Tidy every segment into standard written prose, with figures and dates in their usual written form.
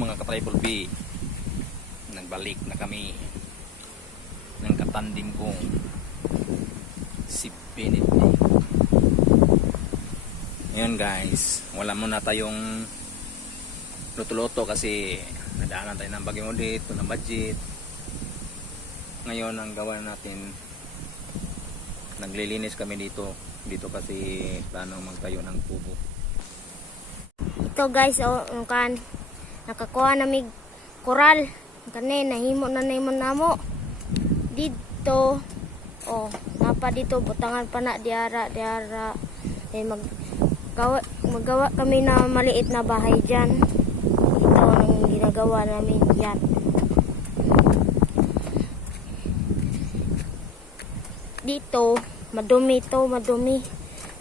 mga ka-Triple B, nagbalik na kami ng katandim kong si Benedict. Ngayon guys, wala muna tayong luto-luto kasi nadaanan tayo ng bagyo ulit, ng budget. Ngayon ang gawa natin, naglilinis kami dito kasi plano magtayo ng kubo. Ito guys, kan nakakuha na mig koral kani nahimo na namo dito. Napa dito butangan pa na diara magawa kami na maliit na bahay diyan. Ito ang ginagawa namin yan. Dito madumi.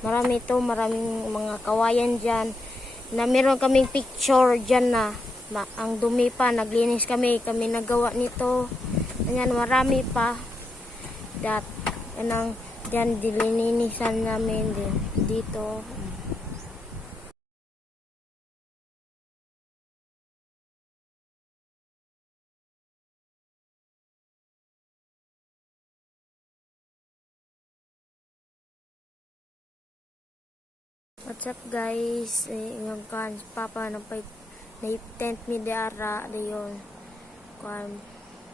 Maraming mga kawayan diyan. Na meron kaming picture dyan na ang dumi pa, naglinis kami nagawa nito. Ayan, marami pa. Dyan dilinisan namin din dito. What's up guys? Yung kan papa na tent mi diara dayon. Kan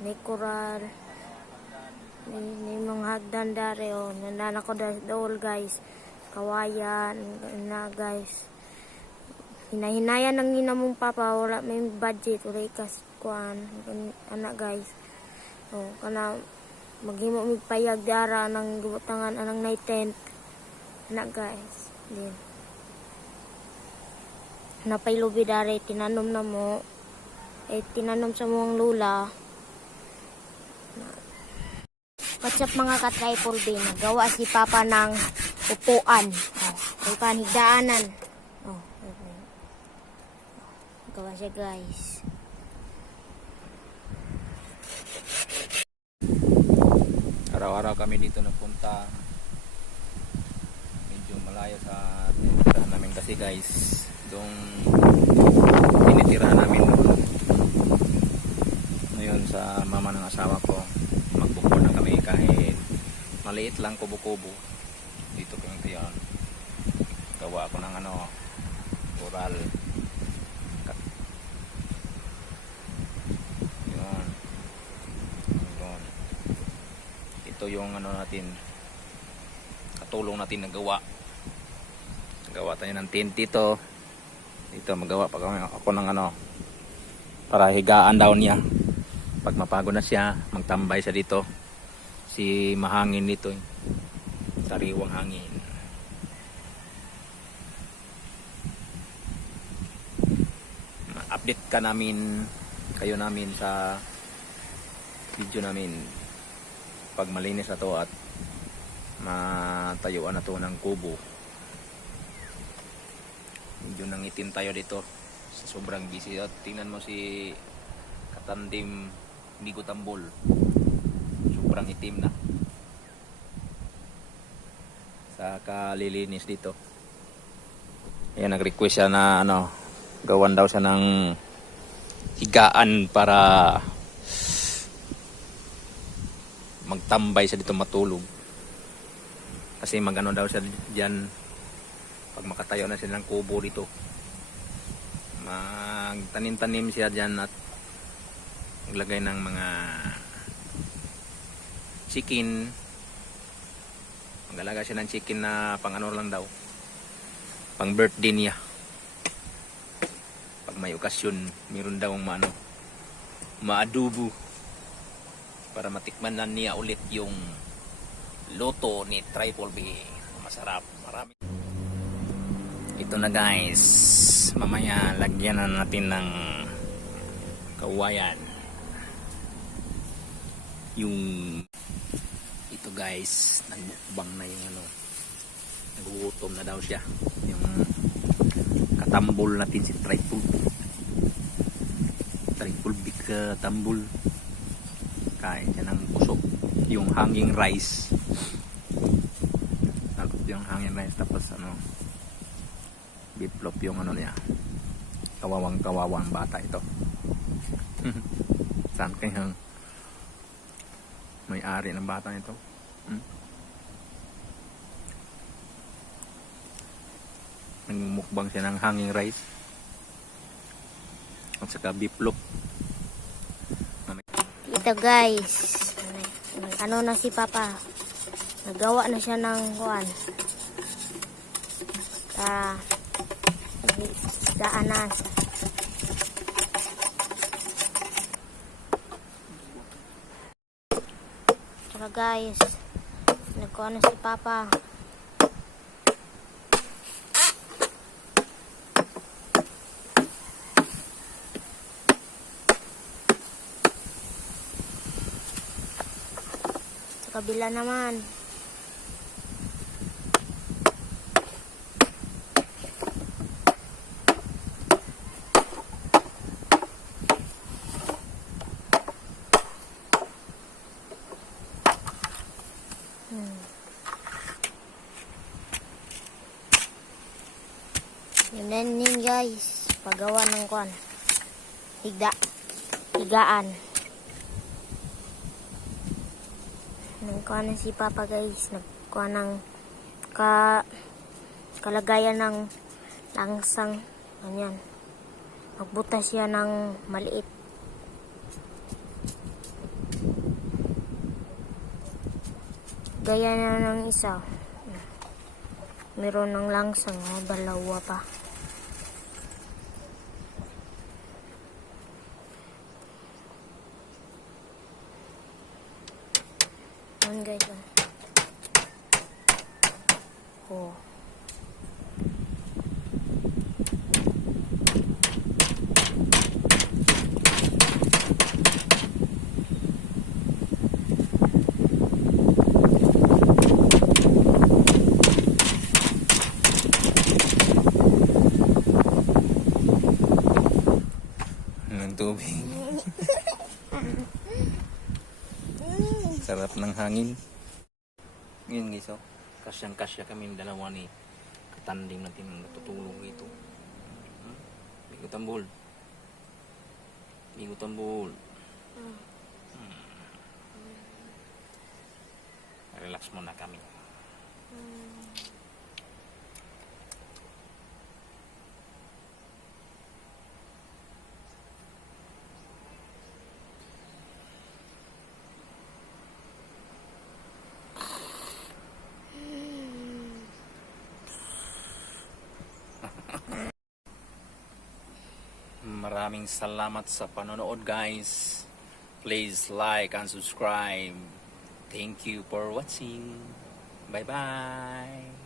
may koral. May mga hagdan dare nandana ko dol guys. Kawayan na guys. Hinahinayan ng ginamong papa, wala may budget, wala ikas kuan anak guys. Kana maghimo mig payag diara ng gibutangan anang night tent. Anak guys. Din. Napailubi dari tinanom na mo tinanom sa muang lula. What's up mga ka-Triple B, nagawa si papa ng upuan. Kan higdaanan. Gawa siya guys. Araw-araw kami dito nagpunta, medyo malayo sa tinitirahan namin kasi guys, itong tinitirahan namin ngayon sa mama ng asawa ko, magbukod na kami kahit maliit lang, kubo-kubo dito kami tiyan. Gawa ako ng coral. Yun. Ito yung natin, katulong natin na gawa tayo ng tent dito magawa pa kami ako ng para higaan daw niya pag mapagod na siya, magtambay siya dito, si mahangin dito, sariwang hangin. Update kayo namin sa video namin pag malinis na to at matayuan na to ng kubo. Medyo nangitim tayo dito sa sobrang busy. At tingnan mo si katandim Bigo Tambol, sobrang itim na sa kalilinis dito. Ayan, nag-request siya na gawan daw siya ng higaan para magtambay siya dito, matulog. Kasi daw siya dyan pag makatayo na siya ng kubo dito, magtanim-tanim siya dyan at maglagay ng mga chicken. Mag-alaga siya ng chicken na pang lang daw, pang birthday niya. Pag may okasyon, meron daw maadubo para matikman na niya ulit yung luto ni Triple B. Masarap, marami. Ito na guys, mamaya lagyan na natin ng kawayan yung ito guys, nagbukbang na yung nagugutom na daw siya, yung katambol natin si Triple B katambol, kain siya ng puso, yung hanging rice, tapos biplop yung niya, kawawang bata ito. Saan kayang may-ari ng bata ito? Nagmumukbang siya ng hanging rice at saka beef loaf. Ito guys, ano na si Papa, nagawa na siya ng kuan. Daanan. Tara guys, nagkuha na si Papa. Sa kabila naman. Yun na yun guys, paggawa ng kuan. Higaan. Nagkuha na si Papa guys, nagkuha ng kalagayan ng langsang. Ganyan. Magbutas siya ng maliit. Gaya na ng isa. Meron ng langsang, dalawa pa. Ayan guys. Oh. Ng tubig. Sarap ng hangin. Ngayon guys, oh. Kasyang-kasya kami ng dalawa ni katanding natin ang natutulog dito. Bigo tambol. Bigo tambol. Relax muna kami. Maraming salamat sa panonood guys. Please like and subscribe. Thank you for watching. Bye bye.